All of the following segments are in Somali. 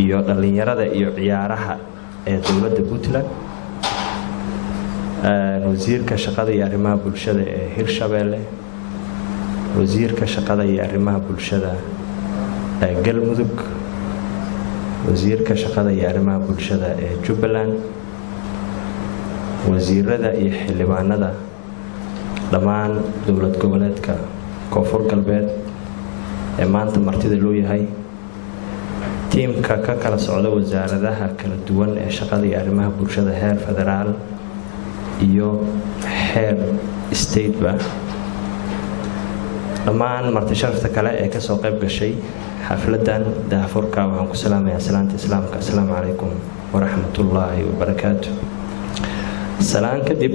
iyo dhalinyarada iyo ciyaaraha ee dowladda Puntland wasiirka shaqada iyo arrimaha bulshada ee Hirshabelle wasiirka shaqada iyo arrimaha bulshada ee Galmudug wasiirka shaqada iyo arrimaha bulshada ee Jubbaland wasiirada iyo xildhibaanada dhammaan dowlad goboleedka Koonfur Galbeed ee maanta martida loo yahay tiimka ka kala socda wasaaradaha kala duwan ee shaqada iyo arrimaha bulshada heer federaal iyo heer state ba dhammaan marti sharafta kale ee ka soo qayb gashay xafladan daafurka waxaan ku salaamayaa salaanta islaamka assalaamu calaykum waraxmatullaahi wabarakaatuh salaan kadib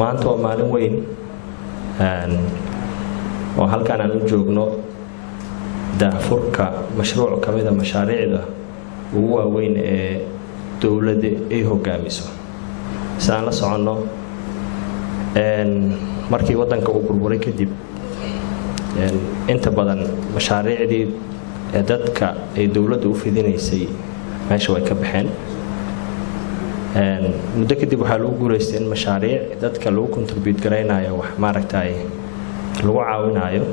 maanta waa maalin weyn oo halkaan aan u joogno daafurka mashruuc ka mid ah mashaariicda ugu waaweyn ee dowladda ay hogaamiso sidaan la soconno markii waddanka uu burburay kadib inta badan mashaariicdii ee dadka ay dowladda u fidinaysay meesha way ka baxeen muddo kadib waxaa lagu guulaystay in mashaariic dadka lagu contribute garaynayo wax maaragtay lagu caawinayo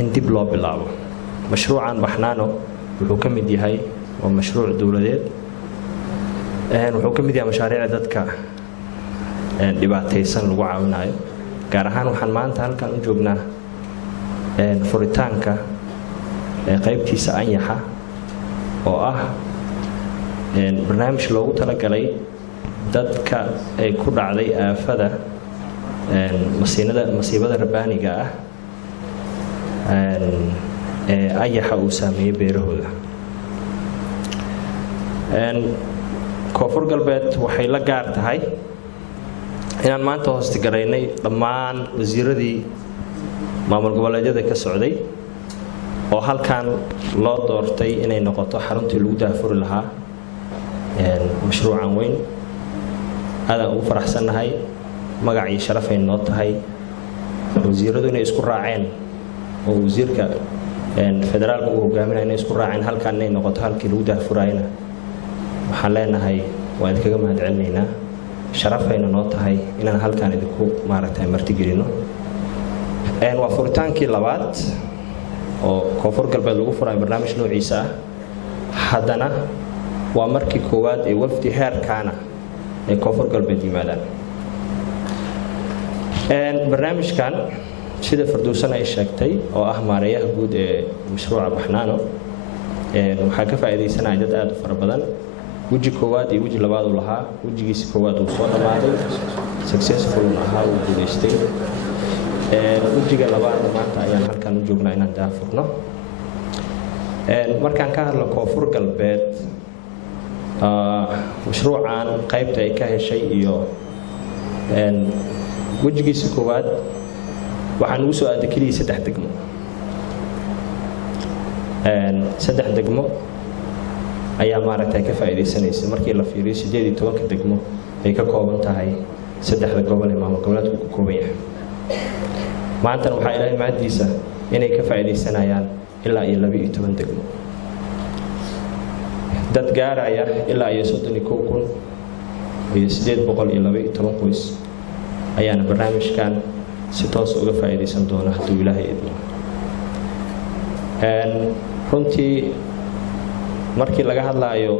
in dib loo bilaabo mashruucan baxnaano wuxuu ka mid yahay waa mashruuc dowladeed wuxuu ka mid yahay mashaariicda dadka dhibaataysan lagu caawinayo gaar ahaan waxaan maanta halkan u joognaa furitaanka qaybtiisa anyaxa oo ah barnaamij loogu talagalay dadka ay ku dhacday aafada masiibada rabbaaniga ah ee ayaxa uu saameeyay beerahooda Koonfur Galbeed waxay la gaar tahay inaan maanta hoosti garaynay dhammaan wasiiradii maamul goboleedyada ka socday oo halkan loo doortay inay noqoto xaruntii lagu daafuri lahaa mashruucan weyn aadaan ugu faraxsannahay magac iyo sharaf ay noo tahay wasiiradu inay isku raaceen oo wasiirka federaalka uu hogaaminaya inay isku raaceen halkan inay noqoto halkii lagu daafurayna waxaan leenahay waan idinkaga mahadcelinaynaa sharafayna noo tahay inaan halkan idinku maaragtay martigelino waa furitaankii labaad oo Koonfur Galbeed lagu furay barnaamij noociisa ah haddana waa markii koowaad ee wafdi heerkaana ee Koonfur Galbeed yimaadaan barnaamijkan sida Firdawsan ay sheegtay oo ah maareeyaha guud ee mashruuca baxnaano waxaa ka faa'iideysanaya dad aad u fara badan weji koowaad iyo weji labaad uu lahaa wejigiisa koowaad uu soo dhamaaday successful ahaa uu guuleystay wejiga labaad maanta ayaan halkan u joognaa inaan daafurno markaan ka hadlo Koonfur Galbeed mashruucan qaybta ay ka heshay iyo wejigiisa koowaad waxaan ugu soo aadekeliyay 3 degmo 3 degmo ayaa maaragtay ka faa'iideysanaysa markii la fiiriyo 18 degmo ay ka kooban tahay 3 gobol ee maamul goboleedku ku kooban yahay maanta waxaa ilaahay maadiisa inay ka faa'iideysanayaan ilaa iyo 12 degmo dad gaaraya ilaa iyo 31,812 qoys ayaana barnaamijkan si toos uga faa'iideysan doona hadduu ilaahay idmo runtii markii laga hadlaayo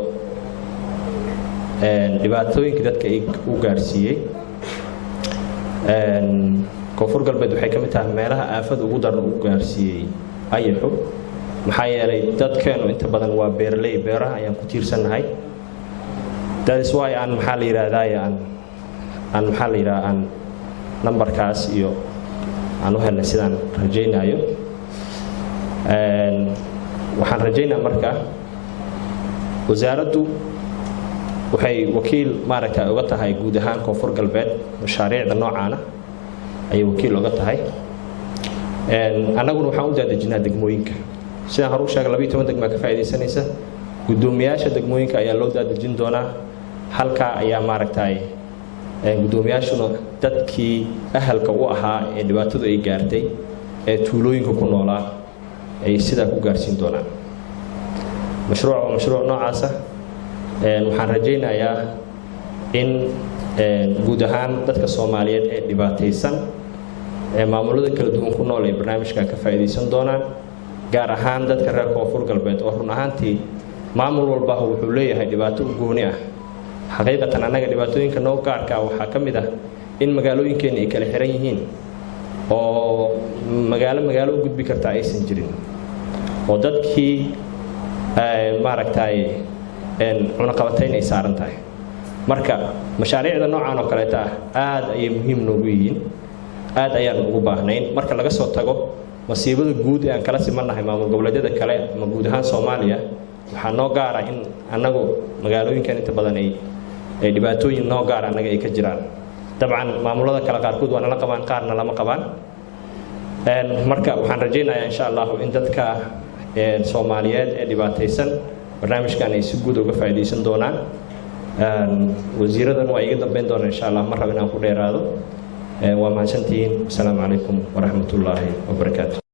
dhibaatooyinka dadka uu gaarsiiyey Koonfur Galbeed waxay ka mid tahay meelaha aafada ugu daran uu gaarsiiyey ayaxu maxaa yeelay dadkeenu inta badan waa beeraley beeraha ayaan ku tiirsanahay that is why aan maxaa la yiraahdaa aan numberkaas iyo aan u helnay sidaan rajaynayo waxaan rajaynaa marka wasaaraddu waxay wakiil maaragtay uga tahay guud ahaan Koonfur Galbeed mashaariicda noocaana ay wakiil uga tahay annaguna waxaan u daadejinaa degmooyinka sidaan hore u sheegay 12 degmo ka faa'iideysanaysa gudoomiyaasha degmooyinka ayaa loo daadejin doonaa halka ayaa maaragtay gudoomiyaashuna dadkii ahalka u ahaa ee dhibaatadu ay gaartay ee tuulooyinka ku noolaa ay sida ku gaarsiin doonaan مشروع نوعاسة waxaan rajaynayaa in guud ahaan dadka Soomaaliyeed ee dhibaataysan ee maamulada kala duwan ku nool ee barnaamijka ka faa'iideysan doonaan gaar ahaan dadka reer Koonfur Galbeed oo run ahaantii maamul walba wuxuu leeyahay dhibaato u gooni ah xaqiiqatan anaga dhibaatooyinka noo gaarka ah waxaa ka mid ah in magaalooyinkeena ay kala xiran yihiin oo magaalo u gudbi karta aysan jirin oo dadkii maaragtay cunaqabatayn ay saaran tahay marka mashaariicda noocan oo kale aad ay muhiim noogu yihiin aad ayaan ugu baahnayn marka laga soo tago masiibada guud ee aan kala simanahay maamul goboleedyada kale ama guud ahaan Soomaaliya waxaa noo gaara in anagu magaalooyinkan inta badan ay dhibaatooyin noo gaar anaga ay ka jiraan dabcan maamulada kala qaarkood waa nala qabaan qaarna lama qabaan marka waxaan rajaynayaa insha Allah in dadka Soomaaliyeed ee dhibaataysan barnaamijkan ay si guud uga faa'iideysan doonaan wasiiradan waa iga dambeyn doona insha Allah mar raba inaan ku dheeraado waa mahadsantihiin. Assalaamu calaykum waraxmatullaahi wabarakaatuh.